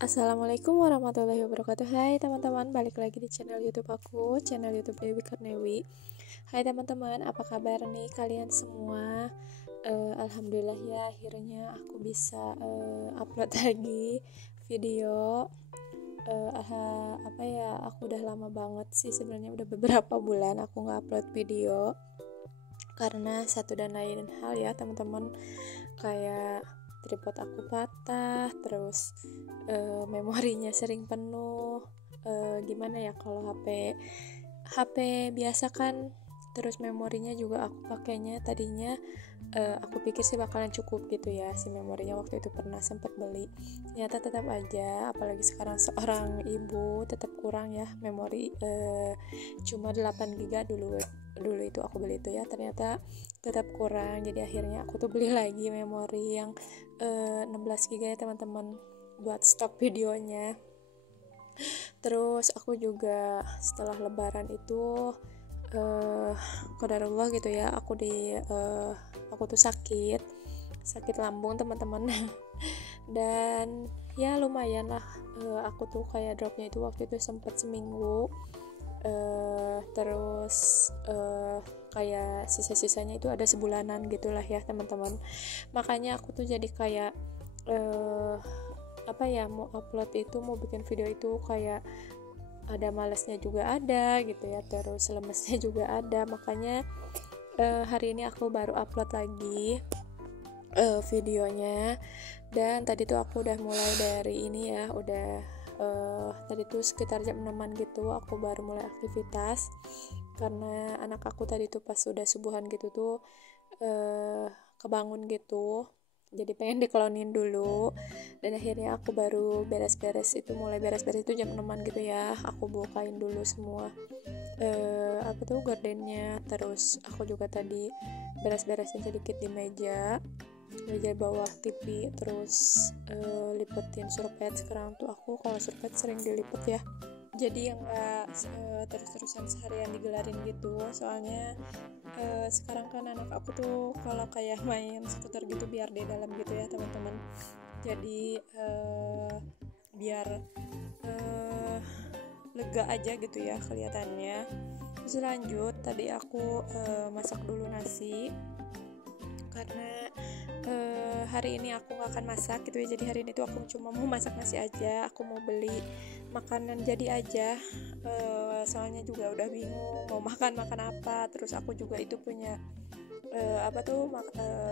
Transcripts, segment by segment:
Assalamualaikum warahmatullahi wabarakatuh. Hai teman-teman, balik lagi di channel YouTube aku, channel YouTube Dewi Kurnewi. Hai teman-teman, apa kabar nih kalian semua? Alhamdulillah ya, akhirnya aku bisa upload lagi video. Aku udah lama banget sih, sebenarnya udah beberapa bulan aku nggak upload video karena satu dan lain hal ya teman-teman, kayak tripod aku patah, terus memorinya sering penuh. Gimana ya, kalau HP biasa kan, terus memorinya juga aku pakainya tadinya aku pikir sih bakalan cukup gitu ya, si memorinya waktu itu pernah sempat beli, ternyata tetap aja, apalagi sekarang seorang ibu, tetap kurang ya memori. Cuma 8 GB dulu itu aku beli itu ya, ternyata tetap kurang, jadi akhirnya aku tuh beli lagi memori yang 16 GB ya teman-teman, buat stok videonya. Terus aku juga setelah lebaran itu qadarullah gitu ya, aku tuh sakit lambung teman-teman. Dan ya lumayan lah, aku tuh kayak dropnya itu waktu itu sempat seminggu. Terus kayak sisa-sisanya itu ada sebulanan gitulah ya teman-teman. Makanya aku tuh jadi kayak mau upload itu, mau bikin video itu kayak ada malesnya juga ada gitu ya, terus lemesnya juga ada. Makanya hari ini aku baru upload lagi videonya. Dan tadi tuh aku udah mulai dari ini ya, tadi tuh sekitar jam 6-an gitu aku baru mulai aktivitas, karena anak aku tadi tuh pas udah subuhan gitu tuh kebangun gitu, jadi pengen diklonin dulu. Dan akhirnya aku baru mulai beres-beres itu jam 6-an gitu ya, aku bukain dulu semua gordennya. Terus aku juga tadi beres-beresin sedikit di meja bawah TV, terus lipetin surpet. Sekarang tuh aku kalau surpet sering dilipet ya, jadi yang nggak terus-terusan seharian digelarin gitu. Soalnya sekarang kan anak aku tuh kalau kayak main skuter gitu biar di dalam gitu ya teman-teman, jadi biar lega aja gitu ya kelihatannya. Terus lanjut, tadi aku masak dulu nasi karena hari ini aku gak akan masak gitu ya, jadi hari ini tuh aku cuma mau masak nasi aja. Aku mau beli makanan jadi aja, soalnya juga udah bingung mau makan apa. Terus aku juga itu punya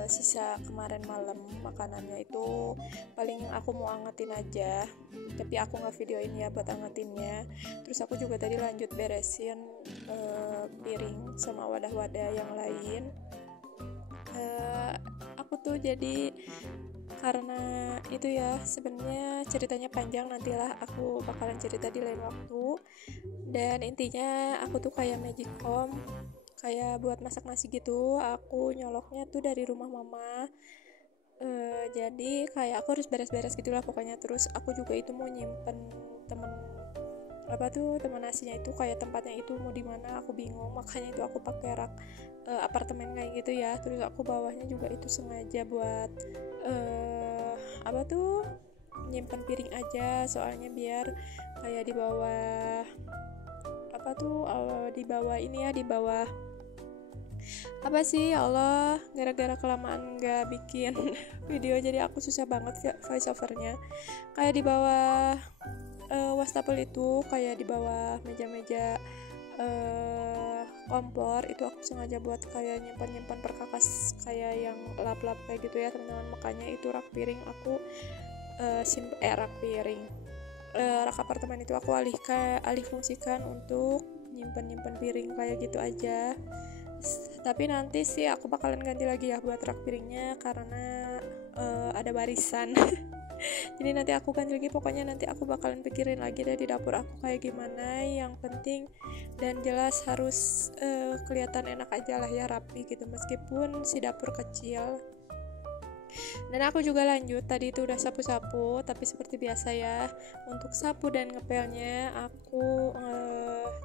sisa kemarin malam, makanannya itu paling aku mau angetin aja, tapi aku nggak videoin ya buat angetinnya. Terus aku juga tadi lanjut beresin piring sama wadah-wadah yang lain. Aku tuh jadi, karena itu ya sebenarnya ceritanya panjang, nantilah aku bakalan cerita di lain waktu. Dan intinya aku tuh kayak magicom, kayak buat masak nasi gitu, aku nyoloknya tuh dari rumah mama. Jadi kayak aku harus beres-beres gitulah pokoknya. Terus aku juga itu mau nyimpen teman nasinya itu, kayak tempatnya itu mau di mana aku bingung, makanya itu aku pakai rak apartemen kayak gitu ya. Terus aku bawahnya juga itu sengaja buat nyimpen piring aja, soalnya biar kayak di bawah di bawah Allah, gara-gara kelamaan nggak bikin video jadi aku susah banget voice overnya. Kayak di bawah wastafel itu, kayak di bawah meja-meja kompor itu aku sengaja buat kayak nyimpan perkakas kayak yang lap-lap kayak gitu ya teman-teman. Makanya itu rak rak apartemen itu aku alih fungsikan untuk nyimpen piring kayak gitu aja. Tapi nanti sih aku bakalan ganti lagi ya buat rak piringnya, karena ada barisan. Jadi nanti aku ganti lagi, pokoknya nanti aku bakalan pikirin lagi deh di dapur aku kayak gimana. Yang penting dan jelas harus kelihatan enak aja lah ya, rapi gitu, meskipun si dapur kecil. Dan aku juga lanjut, tadi itu udah sapu-sapu, tapi seperti biasa ya, untuk sapu dan ngepelnya aku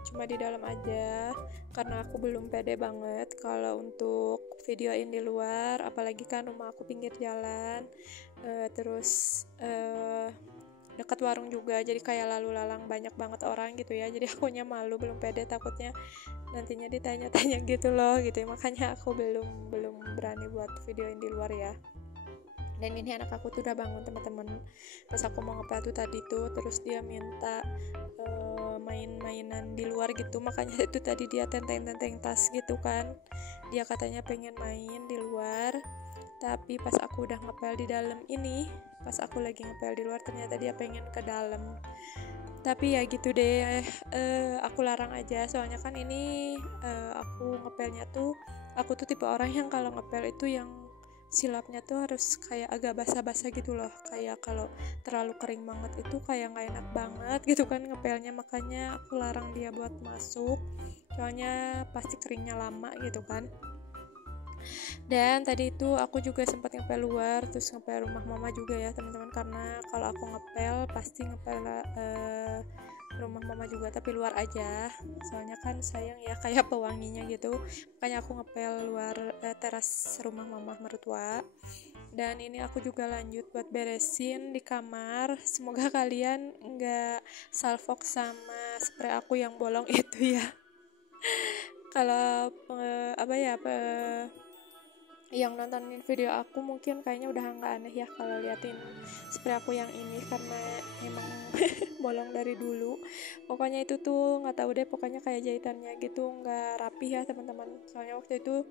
cuma di dalam aja, karena aku belum pede banget kalau untuk videoin di luar, apalagi kan rumah aku pinggir jalan. Terus dekat warung juga, jadi kayak lalu lalang banyak banget orang gitu ya, jadi akunya malu, belum pede, takutnya nantinya ditanya-tanya gitu loh gitu ya. Makanya aku belum berani buat videoin di luar ya. Dan ini anak aku tuh udah bangun teman-teman, pas aku mau ngepel tuh tadi tuh, terus dia minta main-mainan di luar gitu, makanya itu tadi dia tenteng-tenteng tas gitu kan, dia katanya pengen main di luar. Tapi pas aku udah ngepel di dalam ini, pas aku lagi ngepel di luar, ternyata dia pengen ke dalam. Tapi ya gitu deh, aku larang aja, soalnya kan ini aku ngepelnya tuh, aku tuh tipe orang yang kalau ngepel itu yang silapnya tuh harus kayak agak basah-basah gitu loh, kayak kalau terlalu kering banget itu kayak nggak enak banget gitu kan ngepelnya, makanya aku larang dia buat masuk, soalnya pasti keringnya lama gitu kan. Dan tadi itu aku juga sempat ngepel luar, terus ngepel rumah mama juga ya teman-teman, karena kalau aku ngepel pasti ngepel rumah mama juga, tapi luar aja, soalnya kan sayang ya kayak pewanginya gitu, makanya aku ngepel luar teras rumah mama mertua. Dan ini aku juga lanjut buat beresin di kamar, semoga kalian nggak salfok sama spray aku yang bolong itu ya. Kalau yang nontonin video aku mungkin kayaknya udah nggak aneh ya kalau liatin spray aku yang ini, karena emang bolong dari dulu. Pokoknya itu tuh nggak tahu deh, pokoknya kayak jahitannya gitu nggak rapi ya teman-teman, soalnya waktu itu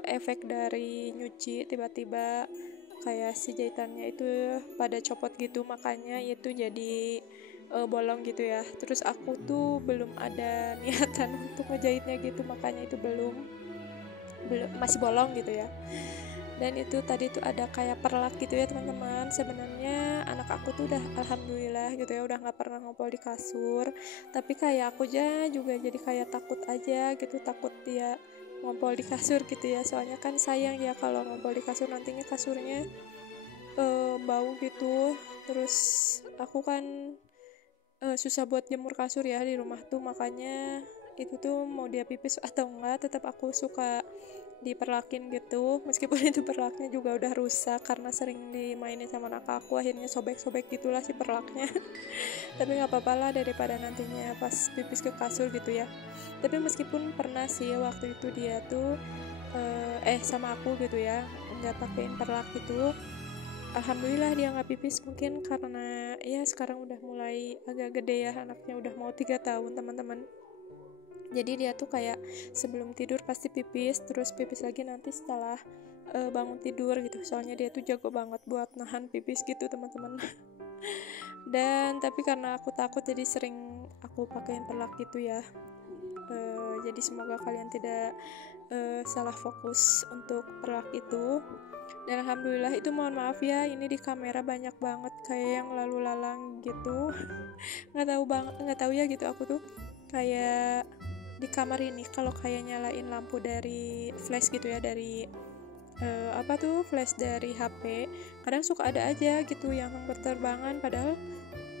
efek dari nyuci, tiba-tiba kayak si jahitannya itu pada copot gitu, makanya itu jadi bolong gitu ya. Terus aku tuh belum ada niatan untuk ngejahitnya gitu, makanya itu belum masih bolong gitu ya. Dan itu tadi tuh ada kayak perlak gitu ya teman-teman. Sebenarnya anak aku tuh udah alhamdulillah gitu ya, udah nggak pernah ngompol di kasur, tapi kayak aku aja juga jadi kayak takut aja gitu, takut dia ngompol di kasur gitu ya, soalnya kan sayang ya kalau ngompol di kasur, nantinya kasurnya bau gitu. Terus aku kan susah buat jemur kasur ya di rumah tuh, makanya itu tuh mau dia pipis atau enggak tetap aku suka diperlakin gitu, meskipun itu perlaknya juga udah rusak karena sering dimainin sama anak aku, akhirnya sobek-sobek gitulah si perlaknya. Tapi nggak apa-apa lah, daripada nantinya pas pipis ke kasur gitu ya. Tapi meskipun pernah sih waktu itu dia tuh sama aku gitu ya nggak pakein perlak gitu, alhamdulillah dia nggak pipis, mungkin karena ya sekarang udah mulai agak gede ya anaknya, udah mau 3 tahun teman-teman. Jadi dia tuh kayak sebelum tidur pasti pipis, terus pipis lagi nanti setelah bangun tidur gitu, soalnya dia tuh jago banget buat nahan pipis gitu teman-teman. Dan tapi karena aku takut jadi sering aku pakein perlak gitu ya. Jadi semoga kalian tidak salah fokus untuk perlak itu. Dan alhamdulillah itu, mohon maaf ya ini di kamera banyak banget kayak yang lalu lalang gitu. nggak tahu ya gitu, aku tuh kayak di kamar ini kalau kayak nyalain lampu dari flash gitu ya, dari flash dari HP, kadang suka ada aja gitu yang berterbangan, padahal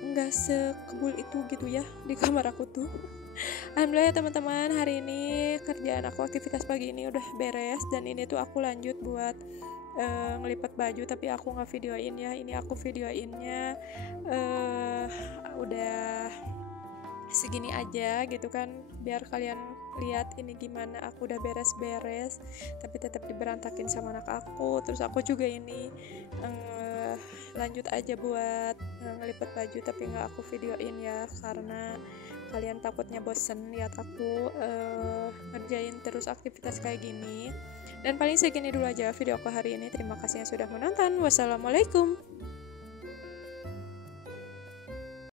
nggak sekebul itu gitu ya di kamar aku tuh. Alhamdulillah ya teman-teman, hari ini kerjaan aku, aktivitas pagi ini udah beres, dan ini tuh aku lanjut buat ngelipat baju, tapi aku nggak videoin ya, ini aku videoinnya udah segini aja gitu kan, biar kalian lihat ini gimana aku udah beres-beres tapi tetap diberantakin sama anak aku. Terus aku juga ini lanjut aja buat ngelipat baju, tapi nggak aku videoin ya karena kalian takutnya bosen lihat aku ngerjain terus aktivitas kayak gini. Dan paling segini dulu aja video aku hari ini. Terima kasih yang sudah menonton. Wassalamualaikum.